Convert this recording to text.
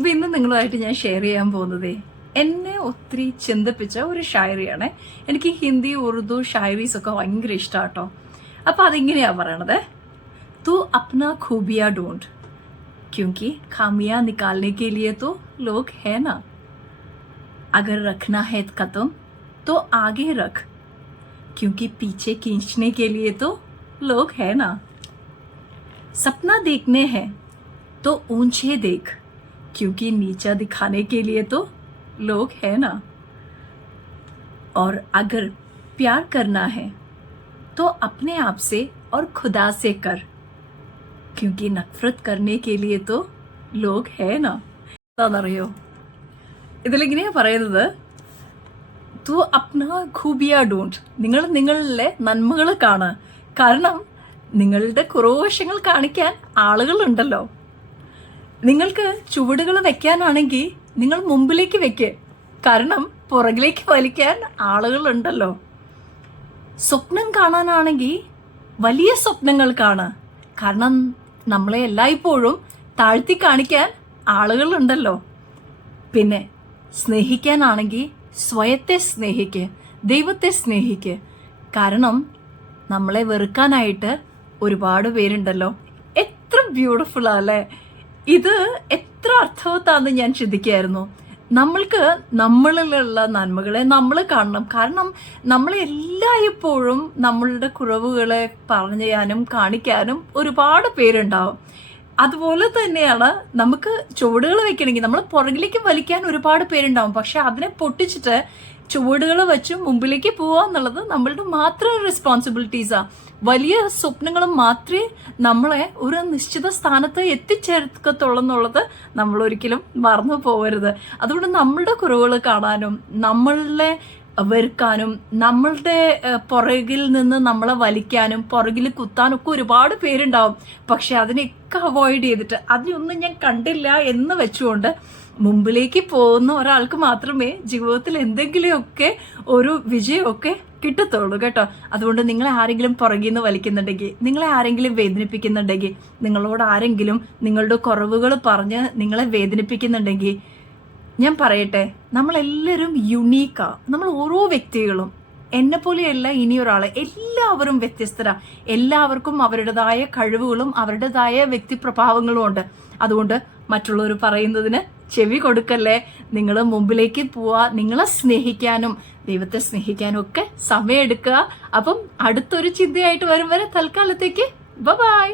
അപ്പോൾ ഇന്ന് നിങ്ങളുമായിട്ട് ഞാൻ ഷെയർ ചെയ്യാൻ പോകുന്നതേ എന്നെ ഒത്തിരി ചിന്തിപ്പിച്ച ഒരു ഷായറിയാണ്. എനിക്ക് ഹിന്ദി ഉറുദു ഷായറീസ് ഒക്കെ ഭയങ്കര ഇഷ്ടമാട്ടോ. അപ്പോൾ അതിങ്ങനെയാണ് പറയണത്, तू अपना खूबियाँ ढूंढ क्योंकि खामियां निकालने के लिए तो लोग है ना, अगर रखना है कदम तो आगे रख क्योंकि पीछे खींचने के लिए तो लोग है ना, सपना देखने हैं तो ऊंचे देख क्योंकि नीचा दिखाने के लिए तो लोग है ना, और अगर प्यार करना है तो अपने आप से और खुदा से कर क्योंकि नफरत करने के लिए तो लोग है ना. എന്താണെന്നറിയോ, ഇതിലിങ്ങനെയാ പറയുന്നത്, തൂ അപ്ന ഖൂബിയ ഡൂണ്ട്, നിങ്ങൾ നിങ്ങളിലെ നന്മകൾ കാണുക. കാരണം നിങ്ങളുടെ കുറവശങ്ങൾ കാണിക്കാൻ ആളുകളുണ്ടല്ലോ. നിങ്ങൾക്ക് ചുവടുകൾ വെക്കാനാണെങ്കിൽ നിങ്ങൾ മുമ്പിലേക്ക് വെക്ക്, കാരണം പുറകിലേക്ക് വലിക്കാൻ ആളുകളുണ്ടല്ലോ. സ്വപ്നം കാണാനാണെങ്കിൽ വലിയ സ്വപ്നങ്ങൾ കാണുക, കാരണം നമ്മളെ എല്ലായ്പ്പോഴും താഴ്ത്തി കാണിക്കാൻ ആളുകളുണ്ടല്ലോ. പിന്നെ സ്നേഹിക്കാനാണെങ്കിൽ സ്വയത്തെ സ്നേഹിക്ക്, ദൈവത്തെ സ്നേഹിക്ക്, കാരണം നമ്മളെ വെറുക്കാനായിട്ട് ഒരുപാട് പേരുണ്ടല്ലോ. എത്ര ബ്യൂട്ടിഫുൾ അല്ലേ ഇത്, എത്ര അർത്ഥവത്താന്ന് ഞാൻ ചിന്തിക്കുകയായിരുന്നു. നമ്മൾക്ക് നമ്മളിലുള്ള നന്മകളെ നമ്മൾ കാണണം, കാരണം നമ്മളെ എല്ലായ്പ്പോഴും നമ്മളുടെ കുറവുകളെ പറഞ്ഞു തരാനും കാണിക്കാനും ഒരുപാട് പേരുണ്ടാവും. അതുപോലെ തന്നെയാണ് നമുക്ക് ചുവടുകൾ വെക്കണമെങ്കിൽ നമ്മൾ പുറകിലേക്ക് വലിക്കാൻ ഒരുപാട് പേരുണ്ടാവും. പക്ഷെ അതിനെ പൊട്ടിച്ചിട്ട് ചുവടുകൾ വെച്ച് മുമ്പിലേക്ക് പോവുക എന്നുള്ളത് നമ്മളുടെ മാത്രം റെസ്പോൺസിബിലിറ്റീസാണ്. വലിയ സ്വപ്നങ്ങൾ മാത്രമേ നമ്മളെ ഒരു നിശ്ചിത സ്ഥാനത്ത് എത്തിച്ചേർക്കത്തുള്ളൂ എന്നുള്ളത് നമ്മൾ ഒരിക്കലും മറന്നു പോകരുത്. അതുകൊണ്ട് നമ്മളുടെ കുറവുകൾ കാണാനും നമ്മളെ വെറുക്കാനും നമ്മളുടെ പുറകിൽ നിന്ന് നമ്മളെ വലിക്കാനും പുറകിൽ കുത്താനും ഒക്കെ ഒരുപാട് പേരുണ്ടാവും. പക്ഷെ അതിനെയൊക്കെ അവോയ്ഡ് ചെയ്തിട്ട് അതിനൊന്നും ഞാൻ കണ്ടില്ല എന്ന് വെച്ചുകൊണ്ട് മുമ്പിലേക്ക് പോകുന്ന ഒരാൾക്ക് മാത്രമേ ജീവിതത്തിൽ എന്തെങ്കിലുമൊക്കെ ഒരു വിജയമൊക്കെ കിട്ടത്തുള്ളൂ കേട്ടോ. അതുകൊണ്ട് നിങ്ങളെ ആരെങ്കിലും പുറകിൽ നിന്ന് വലിക്കുന്നുണ്ടെങ്കിൽ, നിങ്ങളെ ആരെങ്കിലും വേദനിപ്പിക്കുന്നുണ്ടെങ്കിൽ, നിങ്ങളോട് ആരെങ്കിലും നിങ്ങളുടെ കുറവുകൾ പറഞ്ഞ് നിങ്ങളെ വേദനിപ്പിക്കുന്നുണ്ടെങ്കിൽ, ഞാൻ പറയട്ടെ, നമ്മളെല്ലാവരും യുണീക്കാ. നമ്മൾ ഓരോ വ്യക്തികളും എന്നെ പോലെയല്ല ഇനിയൊരാള്, എല്ലാവരും വ്യത്യസ്തരാ. എല്ലാവർക്കും അവരുടേതായ കഴിവുകളും അവരുടേതായ വ്യക്തിപ്രഭാവങ്ങളും ഉണ്ട്. അതുകൊണ്ട് മറ്റുള്ളവർ പറയുന്നതിന് ചെവി കൊടുക്കല്ലേ. നിങ്ങൾ മുമ്പിലേക്ക് പോവാ, നിങ്ങളെ സ്നേഹിക്കാനും ദൈവത്തെ സ്നേഹിക്കാനും ഒക്കെ സമയം എടുക്കുക. അപ്പം അടുത്തൊരു ചിന്തയായിട്ട് വരും വരെ തൽക്കാലത്തേക്ക് ബൈ.